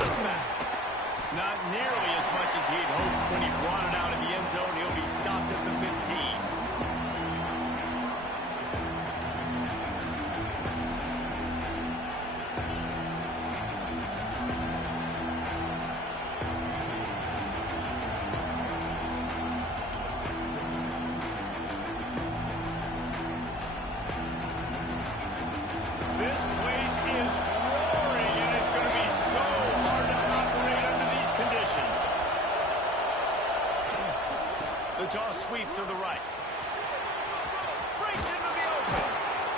touchback. Not nearly as much as he'd hoped when he brought it out of the end zone. He'll be stopped at the 15. This place is roaring, and it's going to be so hard to operate under these conditions. The toss sweep to the right. Breaks into the open.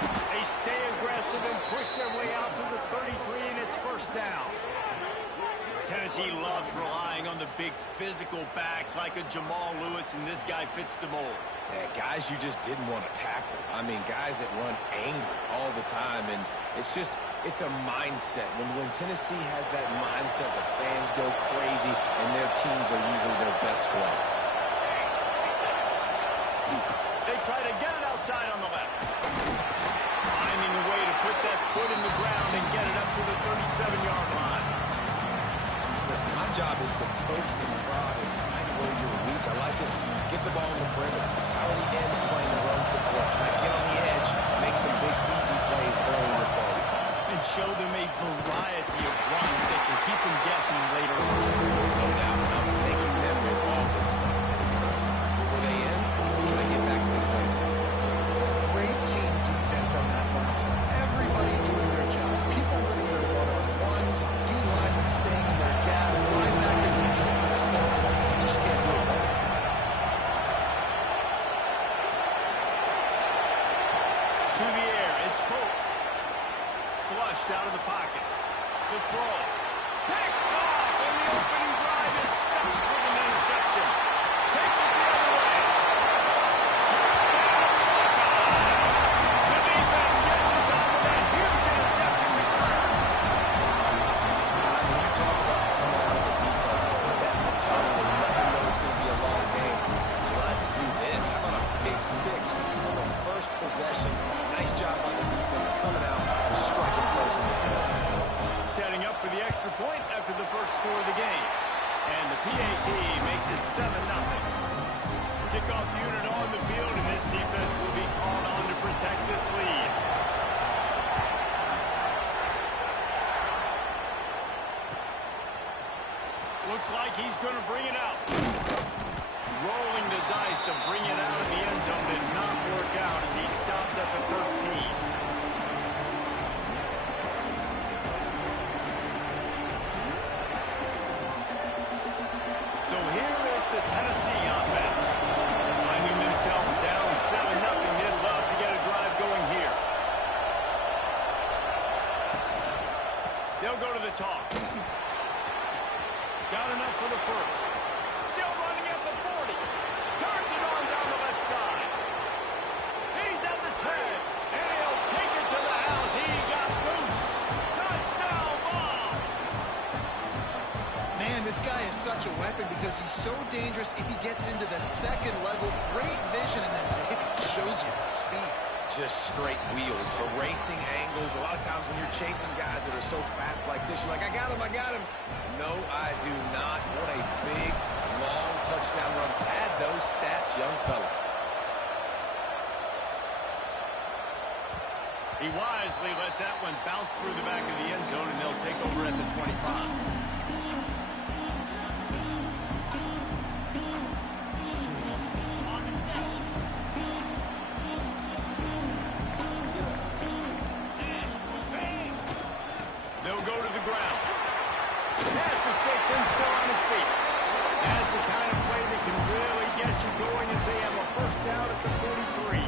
They stay aggressive and push their way out to the 33, and it's first down. Tennessee loves relying on the big physical backs like a Jamal Lewis, and this guy fits the mold. Yeah, guys you just didn't want to tackle. I mean, guys that run angry all the time, and it's a mindset. When Tennessee has that mindset, the fans go crazy, and their teams are usually their best squads. They try to get it outside on the left. Finding a way to put that foot in the ground and get it up to the 37-yard line. Listen, my job is to poke and prod and find where you're weak. I like it. Get the ball in the perimeter. How are the ends playing the run support? Can I get on the edge, make some big, easy plays early in this ball game? And show them a variety of runs that can keep them guessing later on. No doubt, and I'm making them with all this stuff. Were they in? Can I get back to this later? Great team defense on that one. Everybody doing their job. People winning their one-on-ones, D-linemen staying in their gaps, linebackers and defense forward. You just can't do it better. To the air, it's Pope. Flushed out of the pocket. The throw. Picked off, and the opening drive is stopped with an interception. Takes it the other way. Touchdown, Buckeyes! The defense gets it done with a huge interception return. When you talk about coming out of the defense and setting the tone and letting them know it's going to be a long game, let's do this. How about a pick six on the first possession? Nice job by the defense coming out and striking first in this ball game. Setting up for the extra point after the first score of the game. And the PAT makes it 7-0. Kickoff unit on the field, and this defense will be called on to protect this lead. Looks like he's going to bring it out. Rolling the dice to bring it out of the end zone did not work out as he stopped at the 13. So here is the Tennessee offense. Finding themselves down 7-0, they'd love to get a drive going here. They'll go to the toss. Got enough for the first. Still running at the 40. Turns it on down the left side. He's at the 10. And he'll take it to the house. He got loose. Touchdown ball. Man, this guy is such a weapon because he's so dangerous if he gets into the second level. Great vision, and then David shows you the speed. Just straight wheels, erasing angles. A lot of times when you're chasing guys that are so fast like this, you're like, I got him. No, I do not. What a big, long touchdown run. Pad those stats, young fella. He wisely lets that one bounce through the back of the end zone, and they'll take over at the 25. They'll go to the ground. Pass mistakes him still on his feet. That's the kind of play that can really get you going as they have a first down at the 43.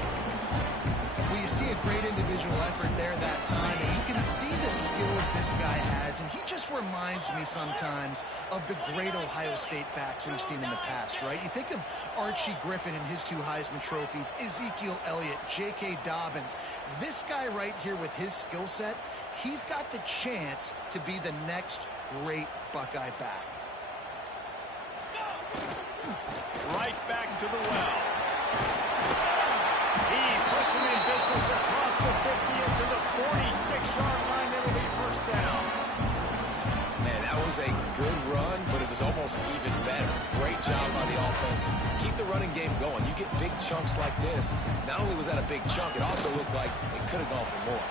Well, you see a great individual effort there that time, and you can see the skills this guy has, and he just reminds me sometimes of the great Ohio State backs we've seen in the past, right? You think of Archie Griffin and his 2 Heisman trophies, Ezekiel Elliott, J.K. Dobbins. This guy right here with his skill set, he's got the chance to be the next great Buckeye back. Right back to the well. He puts him in business across the 50 into the 46-yard line. It'll be first down. Man, that was a defense. Keep the running game going. You get big chunks like this. Not only was that a big chunk, it also looked like it could have gone for more.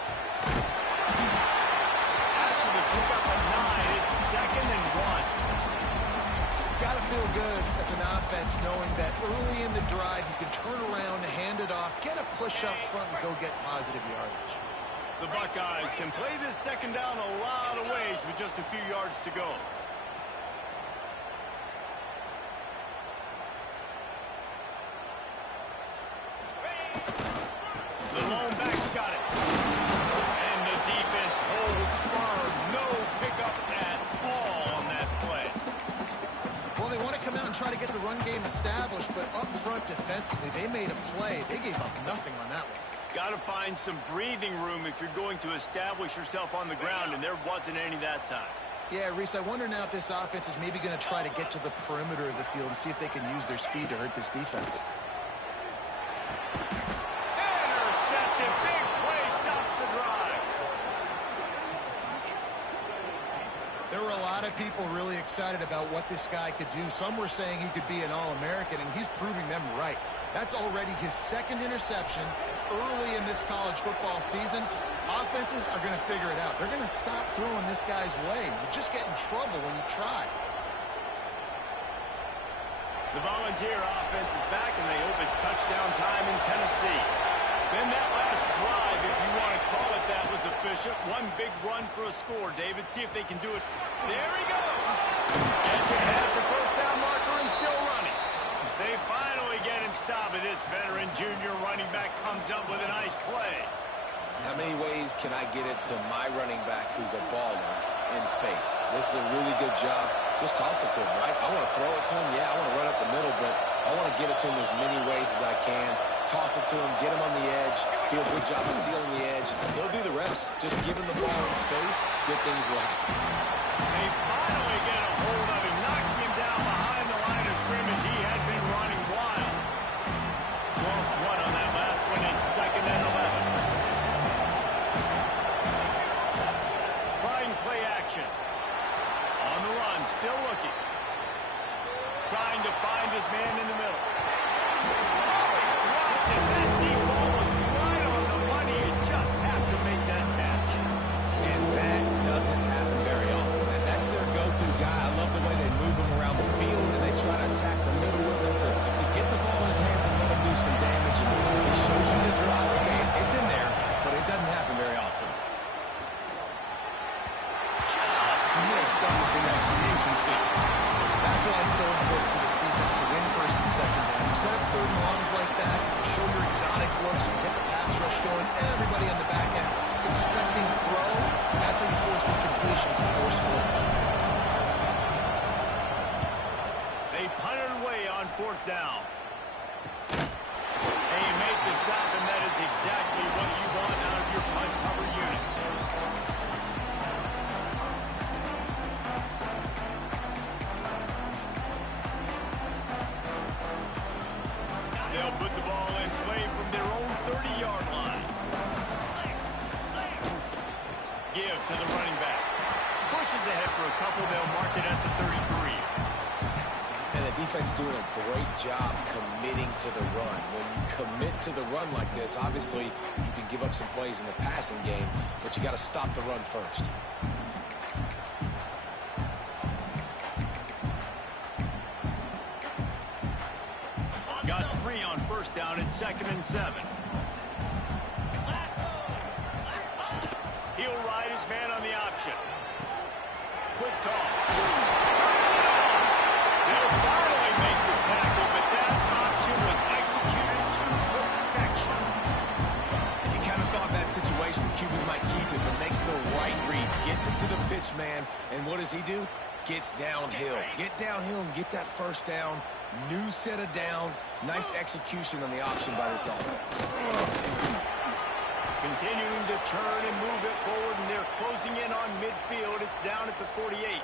After the pickup of 9, it's 2nd and 1. It's got to feel good as an offense knowing that early in the drive you can turn around, hand it off, get a push up front, and go get positive yardage. The Buckeyes can play this 2nd down a lot of ways with just a few yards to go. The lone back's got it. And the defense holds firm. No pickup at all on that play. Well, they want to come out and try to get the run game established, but up front defensively, they made a play. They gave up nothing on that one. Got to find some breathing room if you're going to establish yourself on the ground, and there wasn't any that time. Yeah, Reese, I wonder now if this offense is maybe going to try to get to the perimeter of the field and see if they can use their speed to hurt this defense. Intercepted. Big play stops the drive. There were a lot of people really excited about what this guy could do. Some were saying he could be an All-American, and he's proving them right. That's already his 2nd interception early in this college football season. Offenses are going to figure it out. They're going to stop throwing this guy's way. You just get in trouble when you try. The Volunteer offense is back, and they hope it's touchdown time in Tennessee. Then that last drive, if you want to call it that, was efficient. One big run for a score. David, see if they can do it. There he goes. Gets ahead at the 1st down marker and still running. They finally get him stopped, and this veteran junior running back comes up with a nice play. How many ways can I get it to my running back who's a baller in space? This is a really good job. Just toss it to him, right? I want to throw it to him. Yeah, I want to run up the middle, but I want to get it to him as many ways as I can. Toss it to him, get him on the edge, do a good job sealing the edge. He'll do the rest. Just give him the ball in space, good things will happen. They finally get a hold of him, knocking him down behind the line of scrimmage. He had been running wild. Lost one on that last one. It's 2nd and 11. Trying play action. On the run, still looking. Trying to find his man in the middle. That deep ball was right on the money. You just have to make that catch. And that doesn't happen very often. That's their go-to guy. I love the way they move him around the field, and they try to attack the middle with him to get the ball in his hands and let him do some damage. And he shows you the drop. Okay, it's in there, but it doesn't happen very often. Just missed on the connection. Incomplete. That's why it's so important for this defense to win 1st and 2nd down. You set up 3rd and longs like that, you show your exotic looks, you get the pass rush going, everybody on the back end expecting throw. That's how you force incompletions and force forward. They punted away on 4th down. They make the stop, and that is exactly what you want out of your punt cover unit. They'll put the ball in play from their own 30-yard line. Give to the running back. Pushes ahead for a couple. They'll mark it at the 33. And the defense doing a great job committing to the run. When you commit to the run like this, obviously you can give up some plays in the passing game, but you got to stop the run first. Got 3 on 1st down. It's 2nd and 7. He'll ride his man on the option. Quick toss. They'll finally make the tackle, but that option was executed to perfection. You kind of thought in that situation QB might keep it, but makes the right read, gets it to the pitch man, and what does he do? Gets downhill. Get downhill and get that 1st down. New set of downs. Nice execution on the option by this offense. Continuing to turn and move it forward, and they're closing in on midfield. It's down at the 48.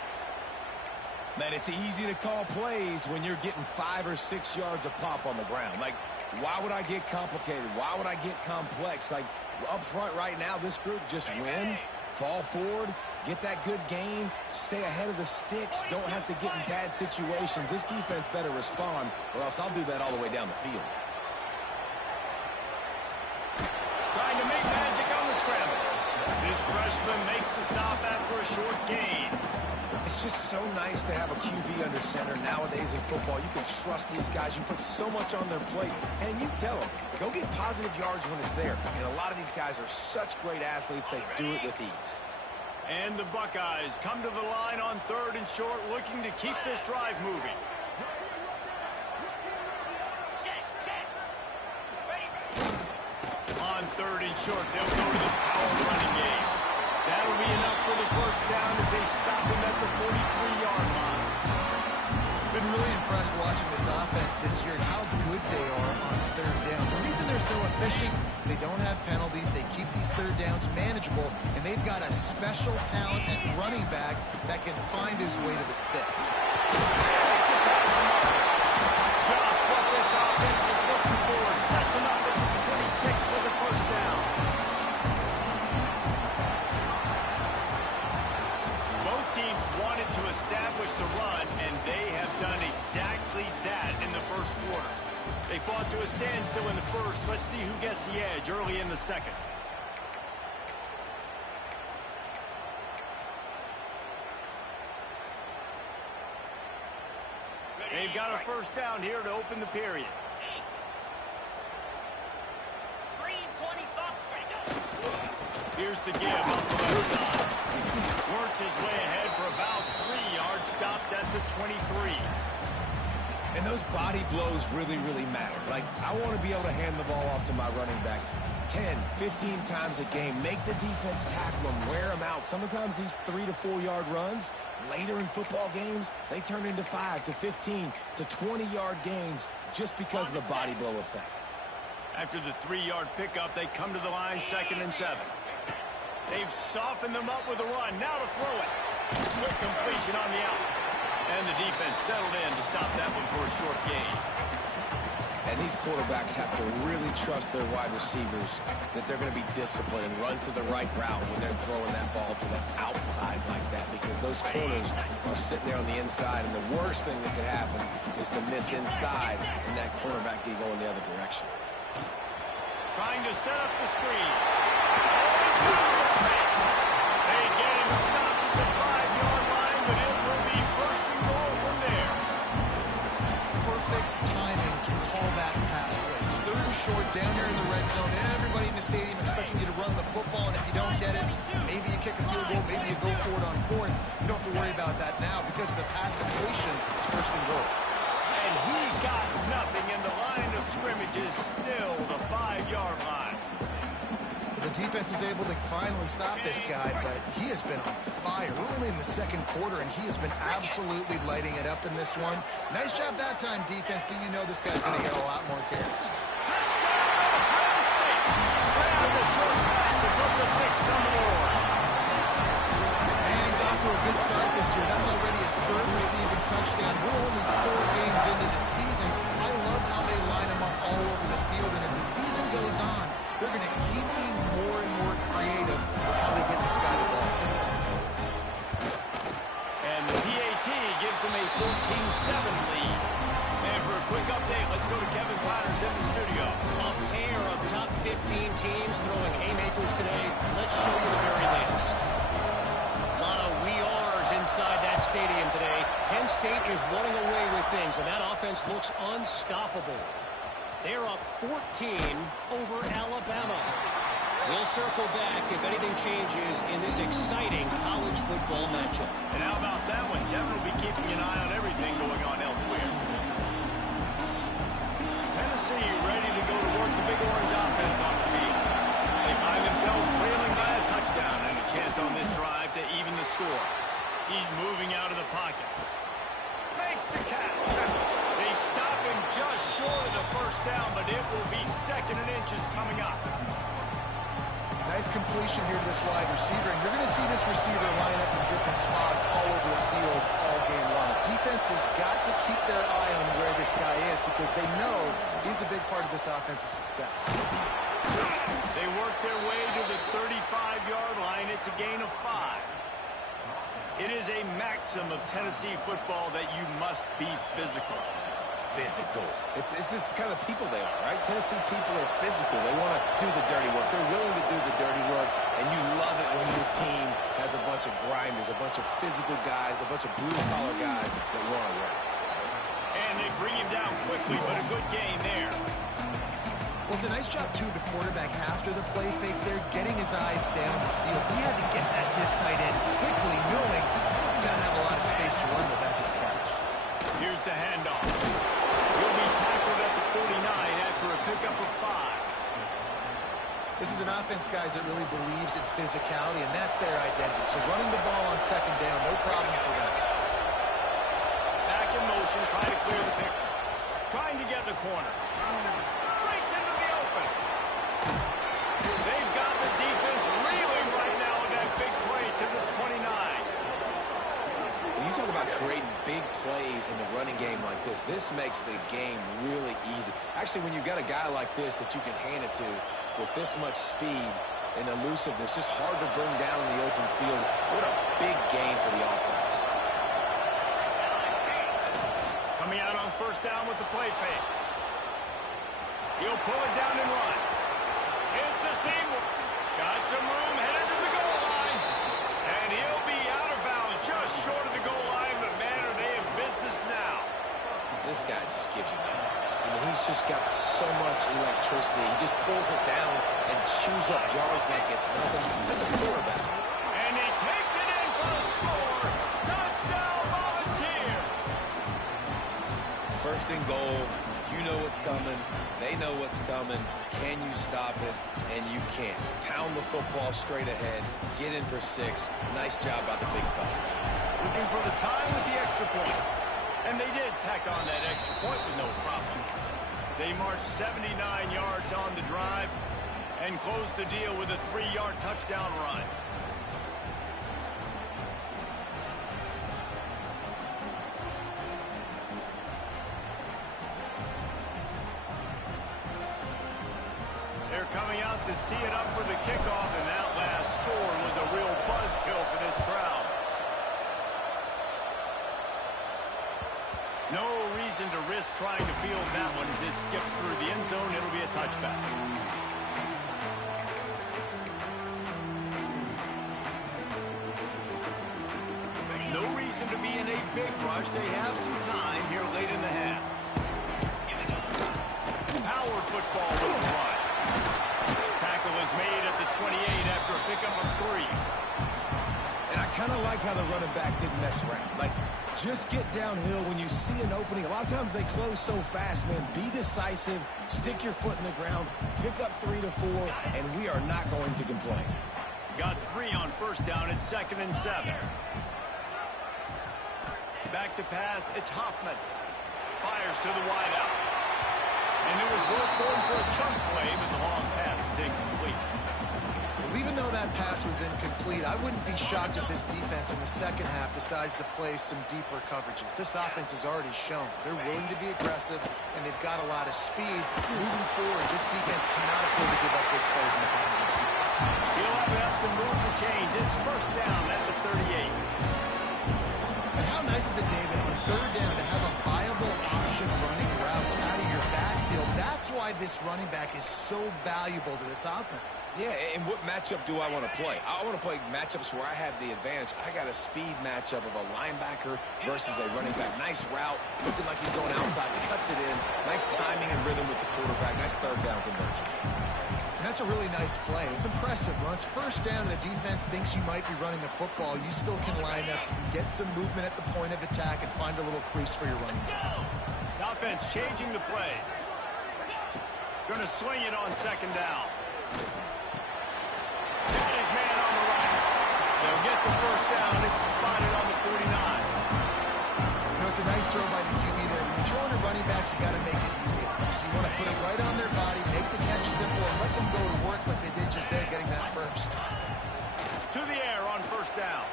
Man, it's easy to call plays when you're getting 5 or 6 yards a pop on the ground. Like, why would I get complicated? Why would I get complex? Like, up front right now, this group just win fall forward, get that good gain, stay ahead of the sticks, don't have to get in bad situations. This defense better respond, or else I'll do that all the way down the field. Trying to make magic on the scramble. This freshman makes the stop after a short gain. It's just so nice to have a QB under center. Nowadays in football, you can trust these guys. You put so much on their plate, and you tell them, go get positive yards when it's there. And a lot of these guys are such great athletes, they do it with ease. And the Buckeyes come to the line on 3rd and short, looking to keep this drive moving. On 3rd and short, they'll go to the power running game. That'll be enough for the first down as they stop him at the 43-yard line. Been really impressed watching this offense this year and how good they are on 3rd down. The reason they're so efficient, they don't have penalties, they keep these 3rd downs manageable, and they've got a special talent at running back that can find his way to the sticks. Just what this offense was looking for. Sets him up at 26 for the first down. Both teams wanted to establish the run, and they have done exactly that in the first quarter. They fought to a standstill in the first. Let's see who gets the edge early in the second. They've got a first down here to open the period. Here's the give up the left side. Works his way ahead for about 3 yards, stopped at the 23. And those body blows really, really matter. Like, I want to be able to hand the ball off to my running back 10, 15 times a game. Make the defense tackle them, wear them out. Sometimes these 3 to 4 yard runs, later in football games, they turn into 5 to 15 to 20-yard gains just because of the body blow effect. After the 3-yard pickup, they come to the line 2nd and 7. They've softened them up with a run. Now to throw it. Quick completion on the out. And the defense settled in to stop that one for a short gain. And these quarterbacks have to really trust their wide receivers that they're going to be disciplined and run to the right route when they're throwing that ball to the outside like that, because those corners are sitting there on the inside, and the worst thing that could happen is to miss inside and that cornerback be going the other direction. Trying to set up the screen. They get him stopped at the 5-yard line, but it will be 1st and goal from there. Perfect timing to call that pass play. 3rd and short down here in the red zone. Everybody in the stadium expecting you to run the football, and if you don't get it, maybe you kick a field goal, maybe you go for it on 4th. You don't have to worry about that now because of the pass completion. It's 1st and goal. And he got nothing, and the line of scrimmage is still the 5-yard line. The defense is able to finally stop this guy, but he has been on fire early in the 2nd quarter, and he has been absolutely lighting it up in this one. Nice job that time, defense, but you know this guy's going to get a lot more carries. Touchdown, Ohio State! Grab the short pass to put the 6 on the board. And he's off to a good start this year. That's already his 3rd receiving touchdown. We're only 4 games into the season. I love how they line him up all over the field, and as the season goes on, they're going to keep being more and more creative with how they get this guy the ball. And the PAT gives them a 14-7 lead. And for a quick update, let's go to Kevin Connors in the studio. A pair of top 15 teams throwing haymakers today. Let's show you the very latest. A lot of we are's inside that stadium today. Penn State is running away with things, and that offense looks unstoppable. They're up 14 over Alabama. We'll circle back if anything changes in this exciting college football matchup. And how about that one? Kevin will be keeping an eye on everything going on elsewhere. Tennessee ready to go to work the Big Orange offense on the field. They find themselves trailing by a touchdown and a chance on this drive to even the score. He's moving out of the pocket. Makes the catch. They stop him just short of the first down, but it will be 2nd and inches coming up. Nice completion here to this wide receiver, and you're going to see this receiver line up in different spots all over the field all game long. Defense has got to keep their eye on where this guy is because they know he's a big part of this offense's success. They work their way to the 35-yard line. It's a gain of maxim of Tennessee football that you must be physical. Physical. It's this kind of people they are, right? Tennessee people are physical. They want to do the dirty work. They're willing to do the dirty work, and you love it when your team has a bunch of grinders, a bunch of physical guys, a bunch of blue-collar guys that want to work. And they bring him down quickly, but a good gain there. Well, it's a nice job, too, of the quarterback after the play fake there, getting his eyes down the field. He had to get that to his tight end quickly, knowing he wasn't going to have a lot of space to run with that big catch. Here's the handoff. He'll be tackled at the 49 after a pickup of 5. This is an offense, guys, that really believes in physicality, and that's their identity. So running the ball on second down, no problem for them. Back in motion, trying to clear the picture. Trying to get in the corner. Breaks into the open. They've got the defense reeling right now with that big play to the 29. When you talk about creating big plays in the running game like this makes the game really easy. Actually, when you've got a guy like this that you can hand it to with this much speed and elusiveness, just hard to bring down in the open field. What a big game for the offense. Coming out on first down with the play fake. He'll pull it down and run. It's a seam. Got some room, headed to the goal line. And he'll be out of bounds just short of the goal line, but man, are they in business now. This guy just gives you nightmares. I mean, he's just got so much electricity. He just pulls it down and chews up yards like it's nothing. That's a quarterback. And he takes it in for a score. Touchdown, Volunteers. First and goal. You know what's coming. They know what's coming. Can you stop it? And you can't. Pound the football straight ahead. Get in for 6. Nice job by the big fella. Looking for the time with the extra point. And they did tack on that extra point with no problem. They marched 79 yards on the drive and closed the deal with a 3-yard touchdown run. They're coming out to tee it up for the kickoff, and that last score was a real buzzkill for this crowd. No reason to risk trying to field that one as it skips through the end zone. It'll be a touchback. No reason to be in a big rush. They have some time here late in the half. Power football with the run. Tackle is made at the 28 after a pickup of 3. And I kind of like how the running back didn't mess around. Like, just get downhill when you see an opening. A lot of times they close so fast, man. Be decisive, stick your foot in the ground, pick up 3 to 4, and we are not going to complain. Got 3 on first down at 2nd and 7. Back to pass, it's Hoffman. Fires to the wideout. And it was worth going for a chunk play, but the long pass is incomplete. Well, even though that pass was incomplete, I wouldn't be shocked if this defense in the second half decides to play some deeper coverages. This offense has already shown they're willing to be aggressive, and they've got a lot of speed. Moving forward, this defense cannot afford to give up big plays in the passing game. He'll have enough to move the chains. It's first down at the 38. And how nice is it, David, on third down to have a viable option running routes out of your backfield? That's why this running back is so valuable to this offense. Yeah, and what matchup do I want to play? I want to play matchups where I have the advantage. I got a speed matchup of a linebacker versus a running back. Nice route, looking like he's going outside, cuts it in. Nice timing and rhythm with the quarterback. Nice third down conversion. And that's a really nice play. It's impressive. When it's first down and the defense thinks you might be running the football, you still can line up, get some movement at the point of attack, and find a little crease for your running back. The offense changing the play. Going to swing it on second down. Got his man on the right. They'll get the first down. It's spotted on the 49. You know, it's a nice throw by the QB there. When you're throwing your running backs, you got to make it easy. So you want to put it right on their body, make the catch simple, and let them go to work like they did just there, getting that first. To the air on first down.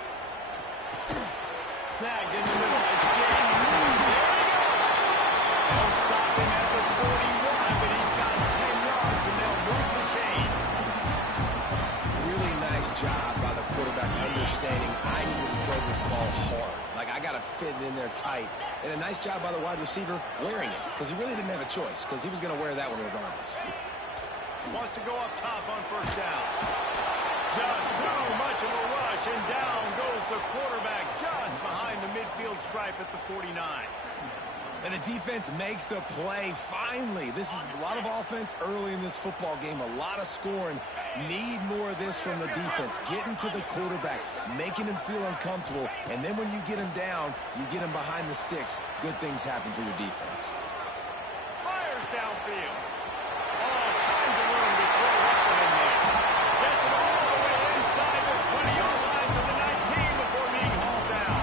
Snagged in the middle. It's getting moved. There we go. They'll stop him at the 41, but he's got 10 yards, and they'll move the chains. Really nice job by the quarterback understanding I need to throw this ball hard. Like, got to fit it in there tight. And a nice job by the wide receiver wearing it, because he really didn't have a choice, because he was going to wear that one regardless. Wants to go up top on first down. Just too much of a rush, and down goes the quarterback just behind the midfield stripe at the 49. And the defense makes a play, finally. This is a lot of offense early in this football game, a lot of scoring. Need more of this from the defense. Getting to the quarterback, making him feel uncomfortable, and then when you get him down, you get him behind the sticks. Good things happen for your defense. Fires downfield. All kinds of room to throw that one in there. Gets it all the way inside the 20-yard line to the 19 before being hauled down.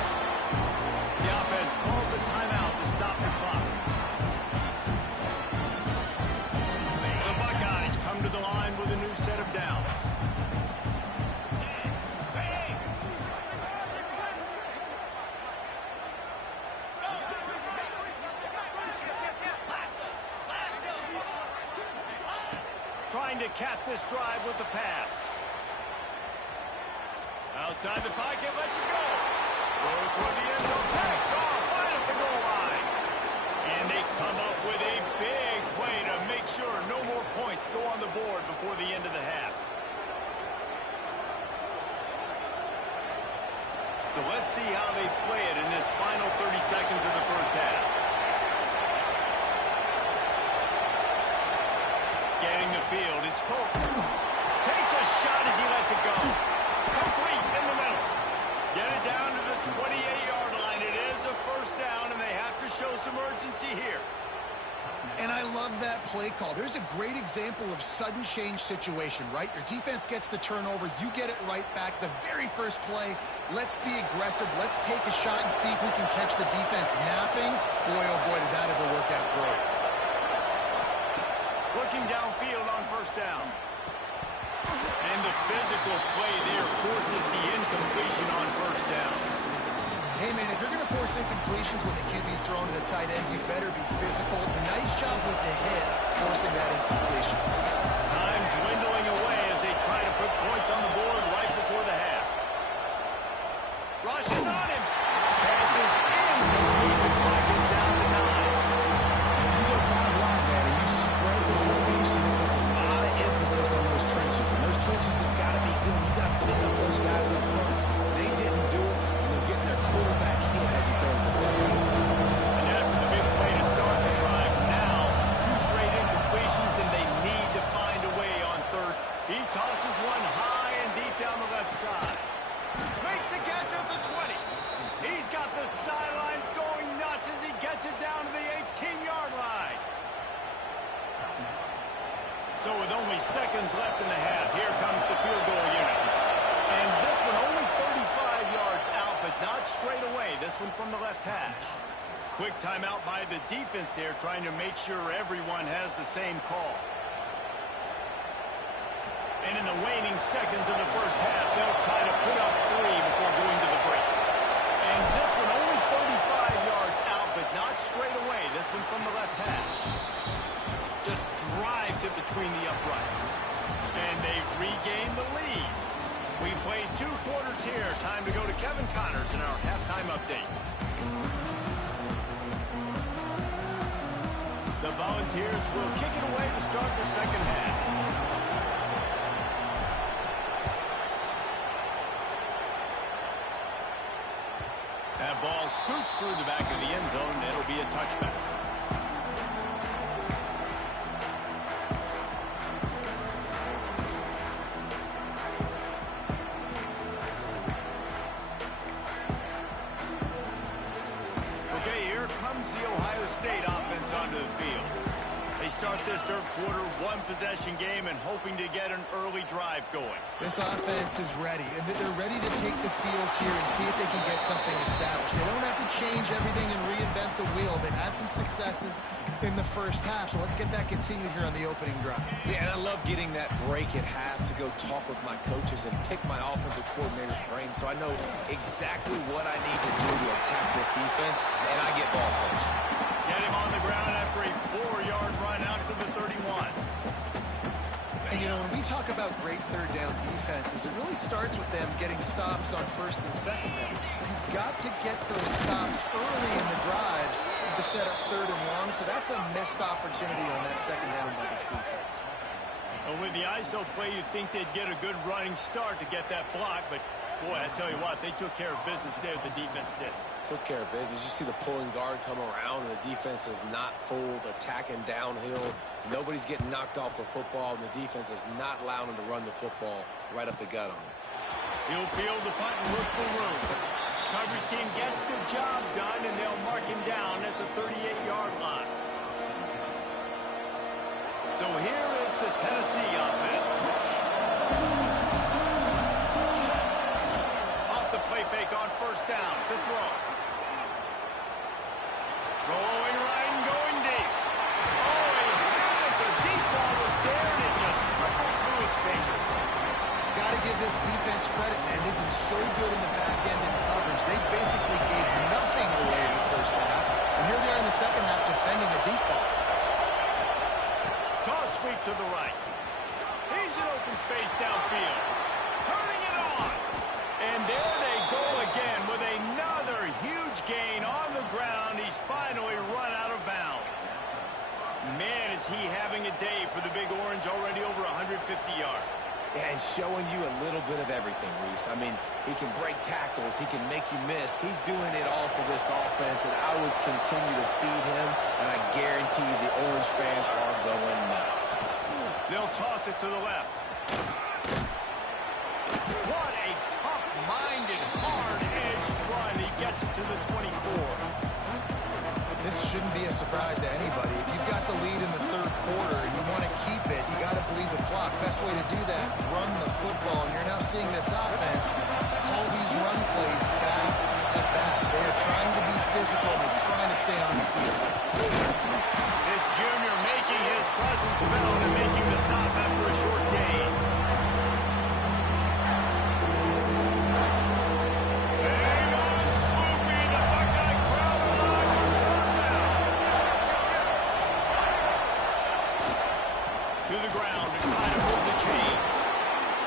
The offense calls a timeout to stop the clock. The Buckeyes come to the line with a new set of downs. Trying to cap this drive with the pass. Outside the pocket, lets it go. Goes for the end zone, picked off right at the goal line. And they come up with a big play to make sure no more points go on the board before the end of the half. So let's see how they play it in this final 30 seconds of the first half. Scanning the field, it's Pope. Takes a shot as he lets it go. Complete in the middle. Get it down to the 28-yard line. It is a first down, and they have to show some urgency here. And I love that play call. There's a great example of sudden change situation, right? Your defense gets the turnover. You get it right back. The very first play, let's be aggressive. Let's take a shot and see if we can catch the defense napping. Boy, oh boy, did that ever work out great. Looking downfield on first down. And the physical play there forces the incompletion on first down. Hey, man, if you're going to force incompletions when the QB's thrown to the tight end, you better be physical. Nice job with the hit, forcing that incompletion. Time dwindling away as they try to put points on the board right before the half. Rush is on him. Passes incomplete. The clock is down to 9. You go 5 wide, man, and you spread the formation. It puts a lot of emphasis on those trenches, and those trenches have got to be good. You got to pick up those guys up front. They didn't do it, and they're getting their quarterback hit as he throws the football. And after the big play to start the drive, now 2 straight incompletions, and they need to find a way on third. He tosses one high and deep down the left side. Makes the catch at the 20. He's got the sidelines going nuts as he gets it down to the 18-yard line. So with only seconds left in the half, here comes the field goal unit. And this one only 35 yards out, but not straight away. This one from the left hash. Quick timeout by the defense there, trying to make sure everyone has the same call. And in the waning seconds of the first half, they'll try to put up 3 before going to the break. And this one only 35 yards out, but not straight away. This one from the left hash. Just drives it between the uprights. And they've regained the lead. We played 2 quarters here. Time to go to Kevin Connors in our halftime update. The Volunteers will kick it away to start the second half. That ball scoots through the back of the end zone. It'll be a touchback. Okay, here comes the Ohio State offense onto the field. They start this third quarter, 1-possession game, and hoping to get an early drive going. This offense is ready, and they're ready to take the field here and see if they can get something established. They don't have to change everything and reinvent the wheel. They've had some successes in the first half, so let's get that continued here on the opening drive. Yeah, and I love getting that break at half to go talk with my coaches and pick my offensive coordinator's brain so I know exactly what I need to do to attack this defense, and I get ball first. Get him on the ground after a 4-yard run out to the 31. And, you know, when we you talk about great third down defenses, it really starts with them getting stops on first and second down. You've got to get those stops early in the drives to set up third and long, so that's a missed opportunity on that second down by this defense. Well, with the ISO play, you'd think they'd get a good running start to get that block, but boy, I tell you what, they took care of business there, the defense did. Took care of business. You see the pulling guard come around, and the defense is not fooled, attacking downhill. Nobody's getting knocked off the football, and the defense is not allowing them to run the football right up the gut on them. He'll field the punt and look for room. Coverage team gets the job done, and they'll mark him down at the 38-yard line. So here is the Tennessee offense. Off the play fake on first down to throw. Rolling right and going deep. Oh, he had it. The deep ball was there, and it just trickled through his fingers. Got to give this defense credit, man. They've been so good in the back end in coverage. They basically gave nothing away in the first half. And here they are in the second half defending a deep ball. Toss sweep to the right. He's in open space downfield. Turning it on. And there they go again with another huge gain on the ground. He's finally run out of bounds. Man, is he having a day for the Big Orange, already over 150 yards. Yeah, and showing you a little bit of everything, Reese. I mean, he can break tackles. He can make you miss. He's doing it all for this offense, and I would continue to feed him, and I guarantee you the Orange fans are going nuts. They'll toss it to the left. What a tough-minded, hard-edged run. He gets it to the 24. This shouldn't be a surprise to anybody. If you've got the lead in the third quarter and you want to keep it, you got to bleed the clock. Best way to do that, run the football. And you're now seeing this offense call these run plays back to back. They are trying to be physical. They're trying to stay on the field. This junior making his presence felt and making the stop after a short gain. To the ground and try to move the chains.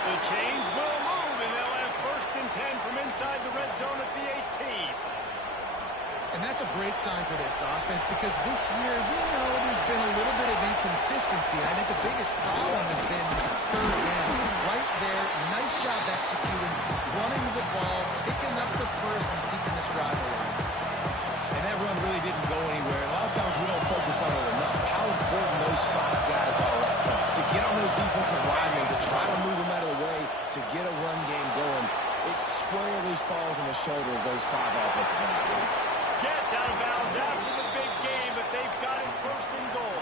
The chains will move, and they'll have first and 10 from inside the red zone at the 18. And that's a great sign for this offense because this year we know there's been a little bit of inconsistency. I think the biggest problem has been third down. Right there, nice job executing, running the ball, picking up the first, and keeping this drive alive. And that run really didn't go anywhere. A lot of times we don't focus on it enough. How important those five guys are up front. To get on those defensive linemen, to try to move them out of the way, to get a run game going, it squarely falls on the shoulder of those five offensive linemen. Gets out of bounds after the big game, but they've got him first and goal.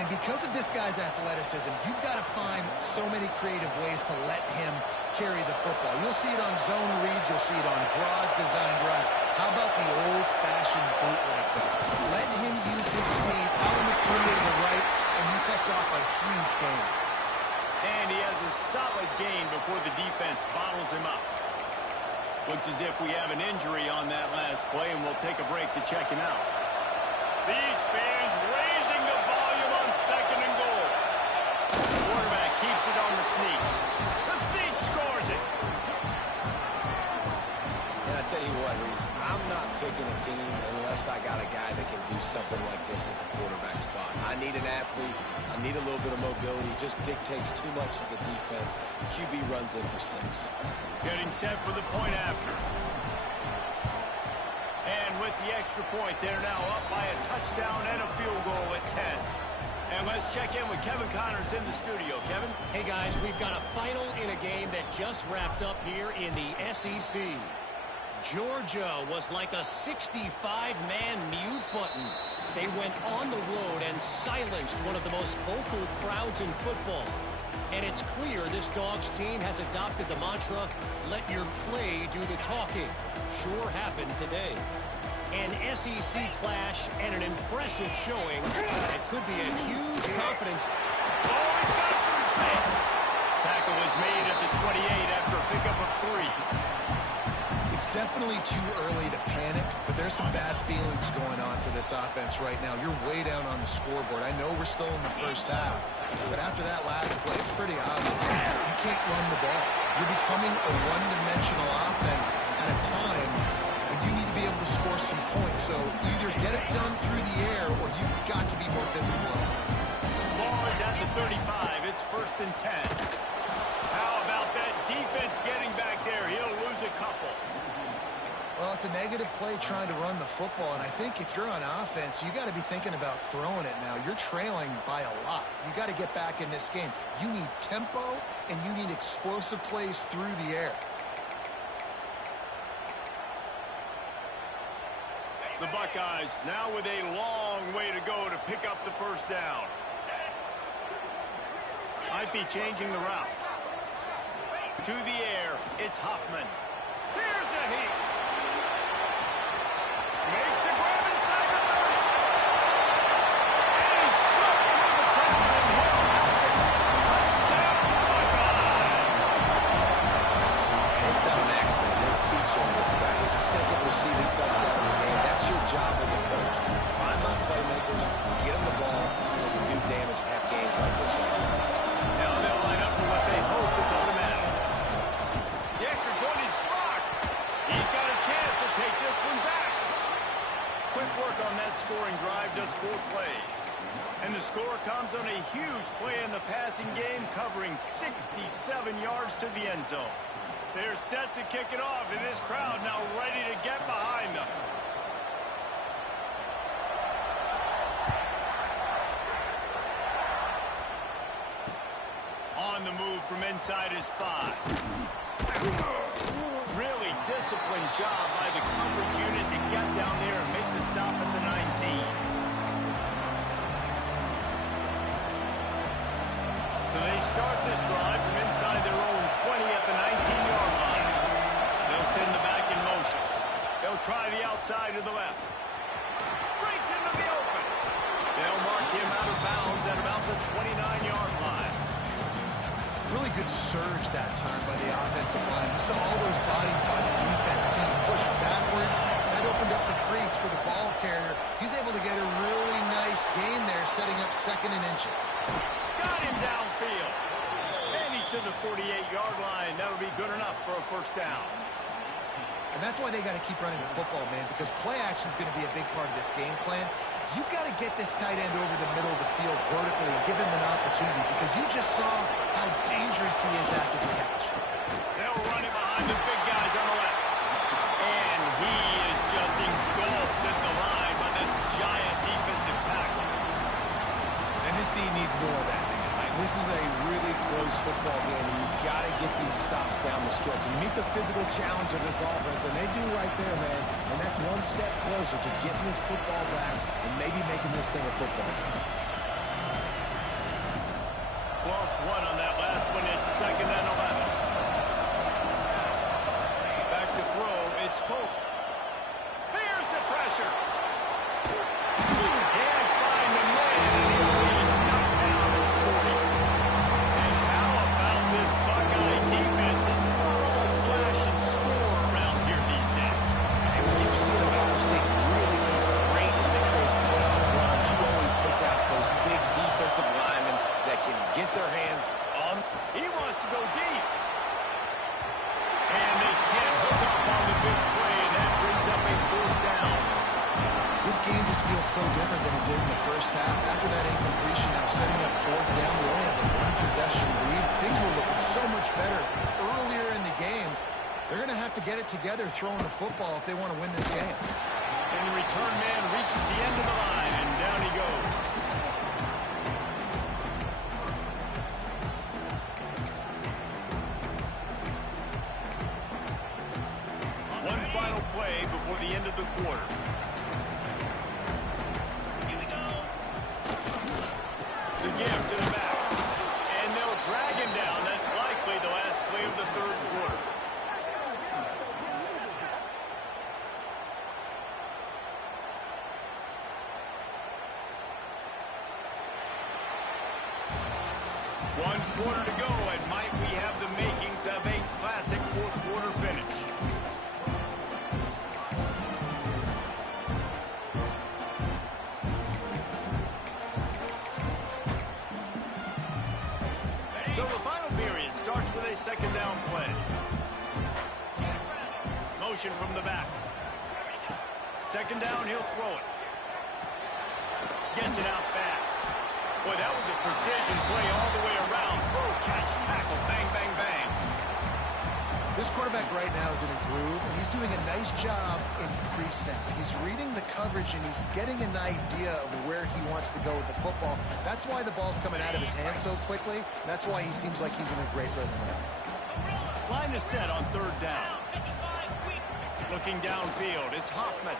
And because of this guy's athleticism, you've got to find so many creative ways to let him carry the football. You'll see it on zone reads. You'll see it on draws, designed runs. How about the old-fashioned bootleg? Let him use his speed out in the perimeter to the right, and he sets off a huge game. And he has a solid gain before the defense bottles him up. Looks as if we have an injury on that last play, and we'll take a break to check him out. These fans raising the volume on second and goal. The quarterback keeps it on the sneak. The sneak scores it. And I tell you what, Reese, I'm not picking a team unless I got a guy that can do something like this at the quarterback spot. I need an athlete. I need a little bit of mobility. It just dictates too much to the defense. QB runs in for 6. Getting set for the point after. And with the extra point, they're now up by a touchdown and a field goal at 10. And let's check in with Kevin Connors in the studio. Kevin? Hey, guys, we've got a final in a game that just wrapped up here in the SEC. Georgia was like a 65-man mute button. They went on the road and silenced one of the most vocal crowds in football. And it's clear this Dogs team has adopted the mantra, let your play do the talking. Sure happened today. An SEC clash and an impressive showing. It could be a huge confidence. Oh, he's got some space. Tackle was made at the 28 after a pickup of 3. It's definitely too early to panic, but there's some bad feelings going on for this offense right now. You're way down on the scoreboard. I know we're still in the first half, but after that last play, it's pretty obvious. You can't run the ball. You're becoming a one-dimensional offense at a time when you need to be able to score some points. So either get it done through the air or you've got to be more physical up front. Ball is at the 35. It's 1st and 10. How about that defense getting back there? He'll lose a couple. Well, it's a negative play trying to run the football, and I think if you're on offense, you got to be thinking about throwing it now. You're trailing by a lot. You got to get back in this game. You need tempo, and you need explosive plays through the air. The Buckeyes now with a long way to go to pick up the first down. Might be changing the route. To the air, it's Hoffman. Here's a heat. Makes the grab inside the 30. And he's struck through the crowd, and Hill has it. Touchdown, Buckeyes. And it's not an accident. They're featuring this guy. His 2nd receiving touchdown of the game. That's your job as a coach. Find my playmakers, get them the ball so they can do damage and have games like this right now. Now they'll line up for what they hope is automatic. The extra point is blocked. He's got a chance to take this one back. Quick work on that scoring drive, just 4 plays. And the score comes on a huge play in the passing game, covering 67 yards to the end zone. They're set to kick it off, and this crowd now ready to get behind them. On the move from inside his 5. Really disciplined job by the coverage unit to get down there and make the stop at the 19. So they start this drive from inside their own 20 at the 19-yard line. They'll send the back in motion. They'll try the outside to the left. Breaks into the open. They'll mark him out of bounds at about the 29-yard line. Really good surge that time by the offensive line. You saw all those bodies by the defense being pushed backwards. That opened up the crease for the ball carrier. He's able to get a really nice gain there, setting up 2nd and inches. Got him downfield. And he's to the 48-yard line. That'll be good enough for a first down. And that's why they got to keep running the football, man, because play action is going to be a big part of this game plan. You've got to get this tight end over the middle of the field vertically and give him an opportunity, because you just saw how dangerous he is after the catch. They'll run it behind the big guys on the left. And he is just engulfed at the line by this giant defensive tackle. And this team needs more of that, man. This is a really close football game, and you've got to get these stops down the stretch and meet the physical challenge of this offense, and they do right there, man. And that's one step closer to getting this football back and maybe making this thing a football game. Lost 1 on that last one. It's 2nd and 11. Back to throw. It's Pope. Here's the pressure. Can't find the man, and he'll be knocked down at 40. And how about this Buckeye defense? This is not all flash and score around here these days. And when you've seen Ohio State really be great and make those playoff runs, you always pick out those big defensive linemen that can get their hands on. He wants to go deep. And they can't hook up on the big play, and that brings up a 4th down. This game just feels so different than it did in the first half. After that incompletion, now setting up 4th down, we only have a 1-possession lead. Things were looking so much better earlier in the game. They're going to have to get it together throwing the football if they want to win this game. And the return man reaches the end of the line, and down he goes. One final play before the end of the quarter. The give to the back. And they'll drag him down. That's likely the last play of the 3rd quarter. One quarter to go, and might we have the makings of a classic 4th quarter finish. motion from the back. Second down, he'll throw it. Gets it out fast. Boy, that was a precision play all the way around. Throw, catch, tackle, bang, bang, bang. This quarterback right now is in a groove, and he's doing a nice job in pre-snap. He's reading the coverage, and he's getting an idea of where he wants to go with the football. That's why the ball's coming out of his hands so quickly. That's why he seems like he's in a great rhythm right now. Line is set on third down. Looking downfield, it's Hoffman.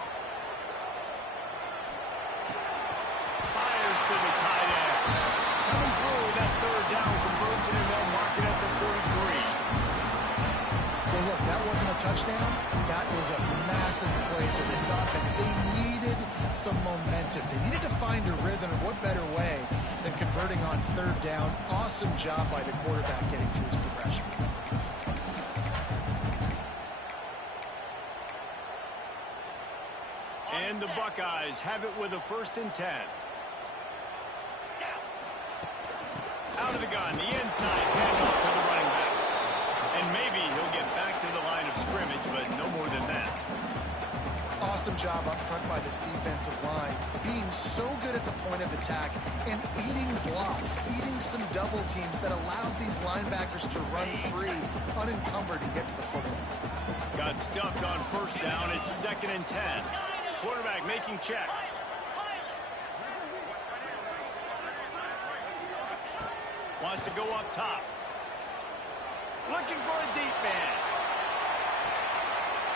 Fires to the tight end. Coming through with that third down conversion, and they'll mark it at the 43. Well, look, that wasn't a touchdown. That was a massive play for this offense. They needed some momentum. They needed to find a rhythm, and what better way than converting on third down. Awesome job by the quarterback getting through his progression. And the Buckeyes have it with a 1st and 10. Out of the gun, the inside handoff to the running back. And maybe he'll get back to the line of scrimmage, but no more than that. Awesome job up front by this defensive line, being so good at the point of attack and eating blocks, eating some double teams that allows these linebackers to run free, unencumbered, and get to the football. Got stuffed on 1st down. It's 2nd and 10. Quarterback making checks. Wants to go up top. Looking for a deep man.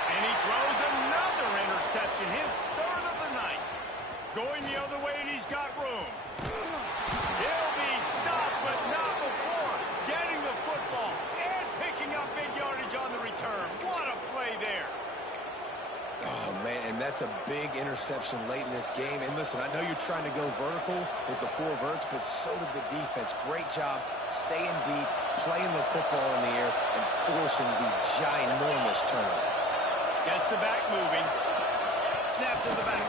And he throws another interception, his 3rd of the night. Going the other way, and he's got room. He'll be stopped, but not before getting the football and picking up big yardage on the return. What a play there. Oh, man, and that's a big interception late in this game. And listen, I know you're trying to go vertical with the 4 verts, but so did the defense. Great job staying deep, playing the football in the air, and forcing the ginormous turnover. Gets the back moving. Snap to the back.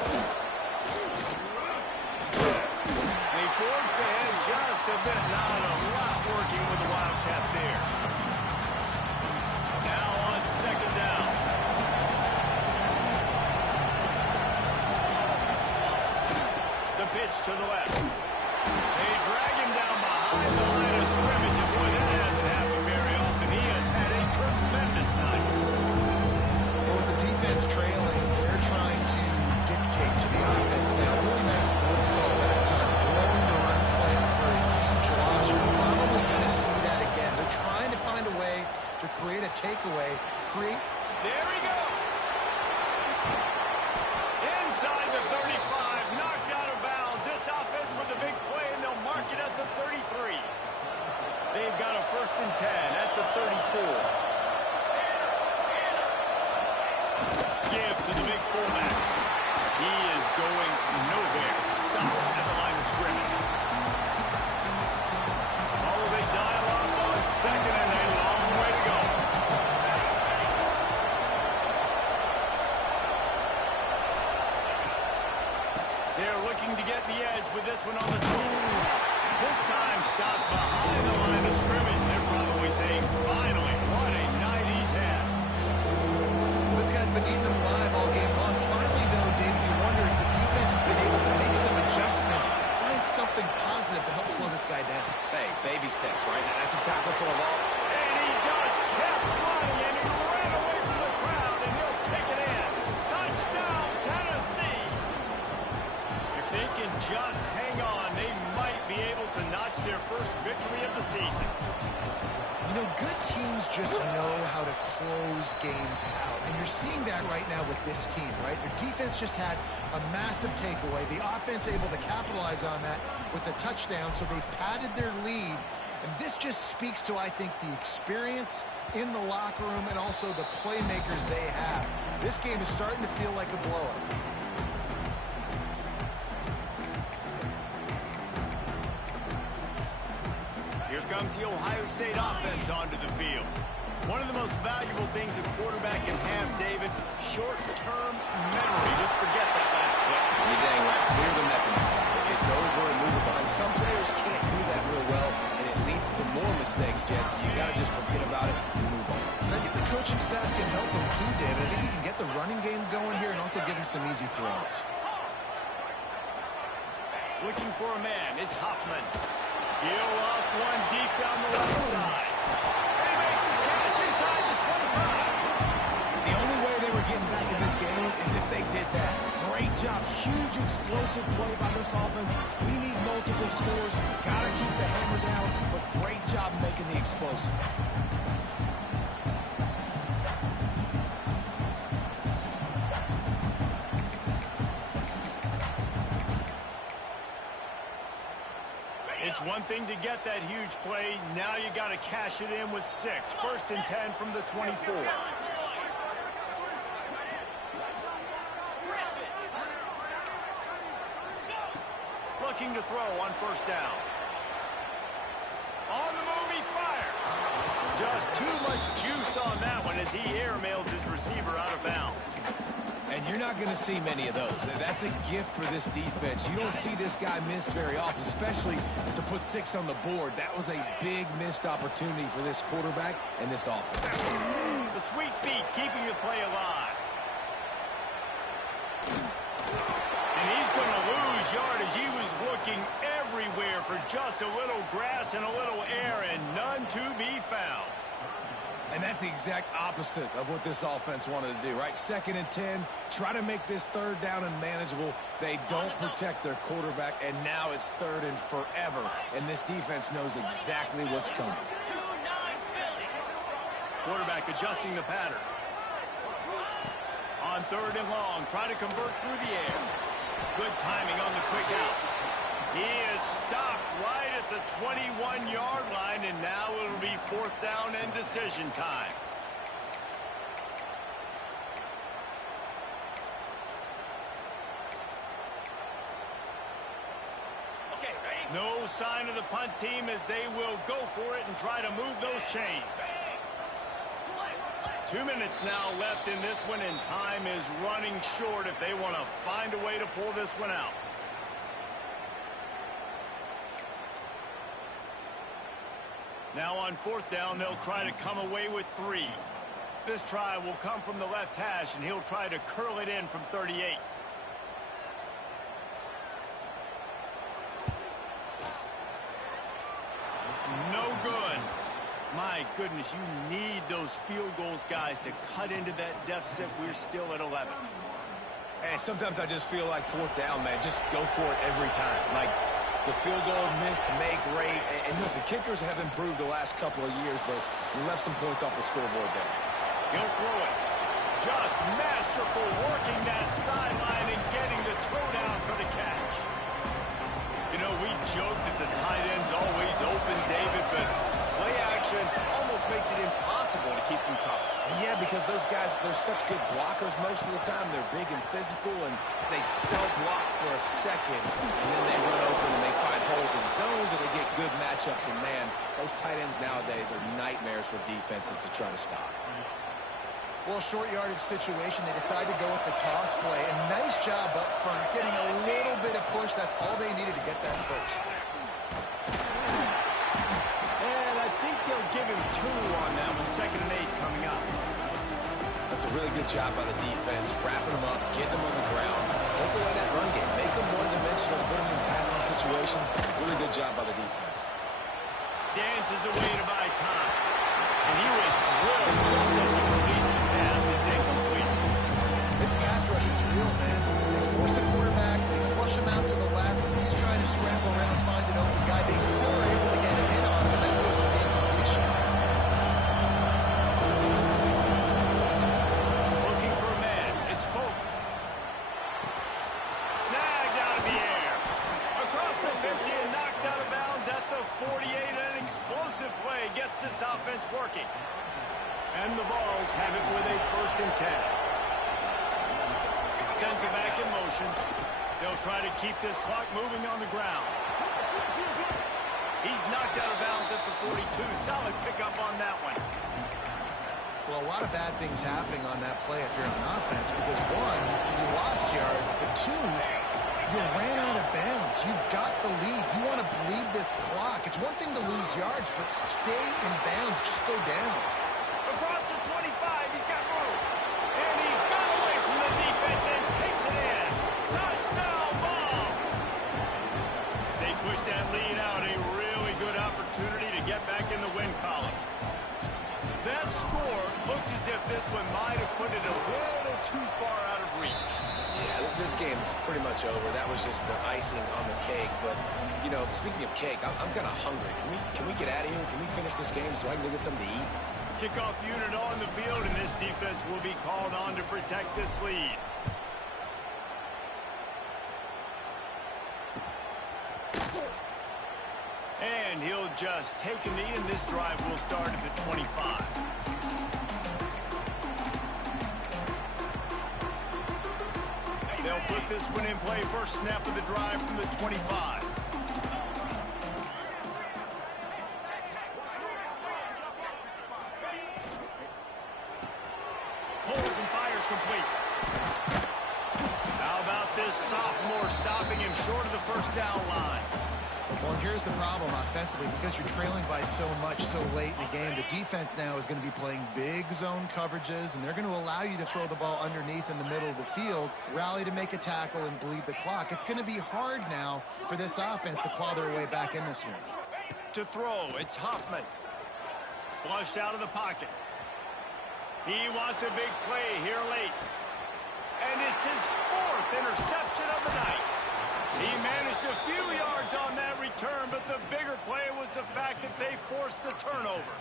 They forced ahead just a bit. Not a lot working with the Wildcat there. Now on 2nd down. The pitch to the left. They drag him down behind the line of scrimmage, and boy, that hasn't happened very often. He has had a tremendous night. Well, with the defense trailing, they're trying to dictate to the offense. Now, really nice blitz call that time. Blowing the run play up for a huge loss. You're probably going to see that again. They're trying to find a way to create a takeaway. There he goes. Inside the 35, knocked out of bounds. This offense with a big play, and they'll mark it at the 33. They've got a 1st and 10 at the 34. Give to the big fullback. He is going nowhere. Stop at the line of scrimmage. Oh, they dial up on 2nd, and a long way to go. They're looking to get the edge with this one on the 12. This time stopped behind the line of scrimmage. They're probably saying, finally, what a night he's had. This guy's been eating them alive all game long. Finally, though, David, you wonder if the defense has been able to make some adjustments, find something positive to help slow this guy down. Hey, baby steps, right? That's a tackle for a loss. And he just kept running, and he ran away from the crowd, and he'll take it in. Touchdown, Tennessee. If they can just hang on, they might be able to notch their first victory of the season. You know, good teams just know how to close games out. And you're seeing that right now with this team, right? Their defense just had a massive takeaway. The offense able to capitalize on that with a touchdown, so they padded their lead. And this just speaks to, I think, the experience in the locker room and also the playmakers they have. This game is starting to feel like a blowout. Here comes the Ohio State offense onto the field. One of the most valuable things a quarterback can have, David, short-term memory. Just forget that last play. You're dang right. Clear the mechanism. It's over and move it behind. Some players can't do that real well, and it leads to more mistakes, Jesse. You got to just forget about it and move on. And I think the coaching staff can help them too, David. I think you can get running game going here and also give him some easy throws. Looking for a man. It's Hoffman. He'll off one deep down the left side. He makes the catch inside the 25. The only way they were getting back in this game is if they did that. Great job. Huge explosive play by this offense. We need multiple scores. Got to keep the hammer down, but great job making the explosive. It's one thing to get that huge play. Now you got to cash it in with 6. 1st and 10 from the 24. Looking to throw on 1st down. On the move, he fires. Just too much juice on that one as he airmails his receiver out of bounds. And you're not going to see many of those. That's a gift for this defense. You don't see this guy miss very often, especially to put 6 on the board. That was a big missed opportunity for this quarterback and this offense. The sweet feet keeping the play alive. And he's going to lose yardage. He was looking everywhere for just a little grass and a little air, and none to be found. And that's the exact opposite of what this offense wanted to do, right? 2nd and 10, try to make this 3rd down and manageable. They don't protect their quarterback, and now it's 3rd and forever, and this defense knows exactly what's coming. Quarterback adjusting the pattern. On 3rd and long, try to convert through the air. Good timing on the quick out. He is stopped right at the 21-yard line, and now it'll be 4th down and decision time. Okay, ready? No sign of the punt team as they will go for it and try to move those chains. 2 minutes now left in this one, and time is running short if they want to find a way to pull this one out. Now on 4th down, they'll try to come away with 3. This try will come from the left hash, and he'll try to curl it in from 38. No good. My goodness, you need those field goals, guys, to cut into that deficit. We're still at 11. And sometimes I just feel like 4th down, man, just go for it every time. Like, the field goal, miss, make, rate. And listen, kickers have improved the last couple of years, but you left some points off the scoreboard there. He'll throw it. Just masterful working that sideline and getting the toe down for the catch. You know, we joke that the tight end's always open, David, but play action almost makes it impossible to keep them covered. And yeah, because those guys, they're such good blockers most of the time. They're big and physical, and they self-block for a second, and then they run open and they find holes in zones, or they get good matchups. And, man, those tight ends nowadays are nightmares for defenses to try to stop. Well, short yardage situation, they decide to go with the toss play. And nice job up front, getting a little bit of push. That's all they needed to get that first. And I think they'll give him 2 on that one. 2nd and 8 coming up. That's a really good job by the defense, wrapping them up, getting them on the ground. Take away that run game. Make them one-dimensional, put them in passing situations. Really good job by the defense. Dances away to buy time. And he was drilled just as he released the pass. It's incomplete. This pass rush is real, man. They force the quarterback, they flush him out to the left, and he's trying to scramble around and find an open guy. They still are able to get a hit on him, and that was the incompletion. Looking for a man. It's Pope. Snagged out of the air. Across the 50 and knocked out of bounds at the 48. An explosive play gets this offense working. And the Vols have it with a 1st and 10. Sends it back in motion. They'll try to keep this clock moving on the ground. He's knocked out of bounds at the 42. Solid pickup on that one. Well, a lot of bad things happening on that play if you're on offense, because 1, you lost yards, but 2, you ran out of bounds. You've got the lead. You want to bleed this clock. It's one thing to lose yards, but stay in bounds. Just go down. Across the 25, he's got room. And he got away score, looks as if this one might have put it a little too far out of reach. Yeah, this game's pretty much over. That was just the icing on the cake. But, you know, speaking of cake, I'm kind of hungry. Can we get out of here? Can we finish this game so I can go get something to eat? Kickoff unit on the field, and this defense will be called on to protect this lead. And he'll just take a knee, and this drive will start at the 25. They'll put this one in play. First snap of the drive from the 25. Holds and fires complete. How about this sophomore stopping him short of the first down line? Well, here's the problem offensively. Because you're trailing by so much so late in the game, the defense now is going to be playing big zone coverages, and they're going to allow you to throw the ball underneath in the middle of the field, rally to make a tackle, and bleed the clock. It's going to be hard now for this offense to claw their way back in this one. To throw, it's Hoffman. Flushed out of the pocket. He wants a big play here late. And it's his fourth interception of the night. He managed a few yards on that return, but the bigger play was the fact that they forced the turnover.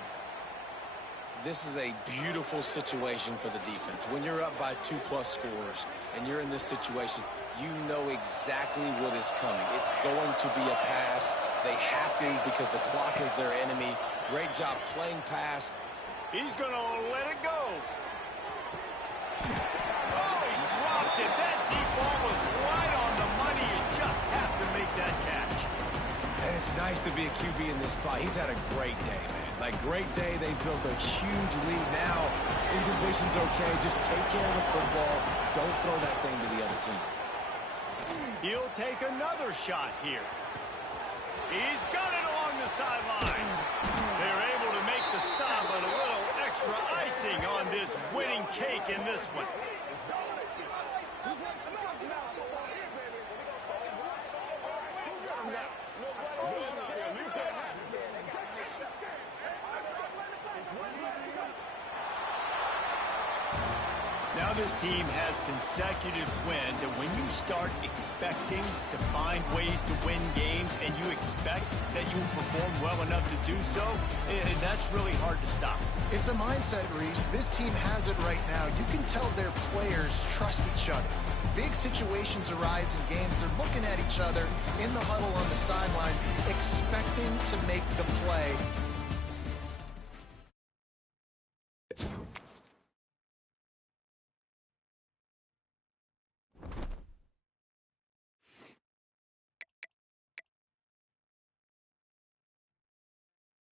This is a beautiful situation for the defense. When you're up by 2+ scores and you're in this situation, you know exactly what is coming. It's going to be a pass. They have to because the clock is their enemy. Great job playing pass. He's going to let it go. Oh, he dropped it. That deep ball was right on the money. You just have to make that catch. And it's nice to be a QB in this spot. He's had a great day, man. Like, great day. They've built a huge lead. Now, incompletion's okay. Just take care of the football. Don't throw that thing to the other team. He'll take another shot here. He's got it along the sideline. They're able to make the stop, but a little extra icing on this winning cake in this one. Now this team has consecutive wins, and when you start expecting to find ways to win games and you expect that you will perform well enough to do so, that's really hard to stop. It's a mindset, Reese. This team has it right now. You can tell their players trust each other. Big situations arise in games. They're looking at each other in the huddle on the sideline, expecting to make the play.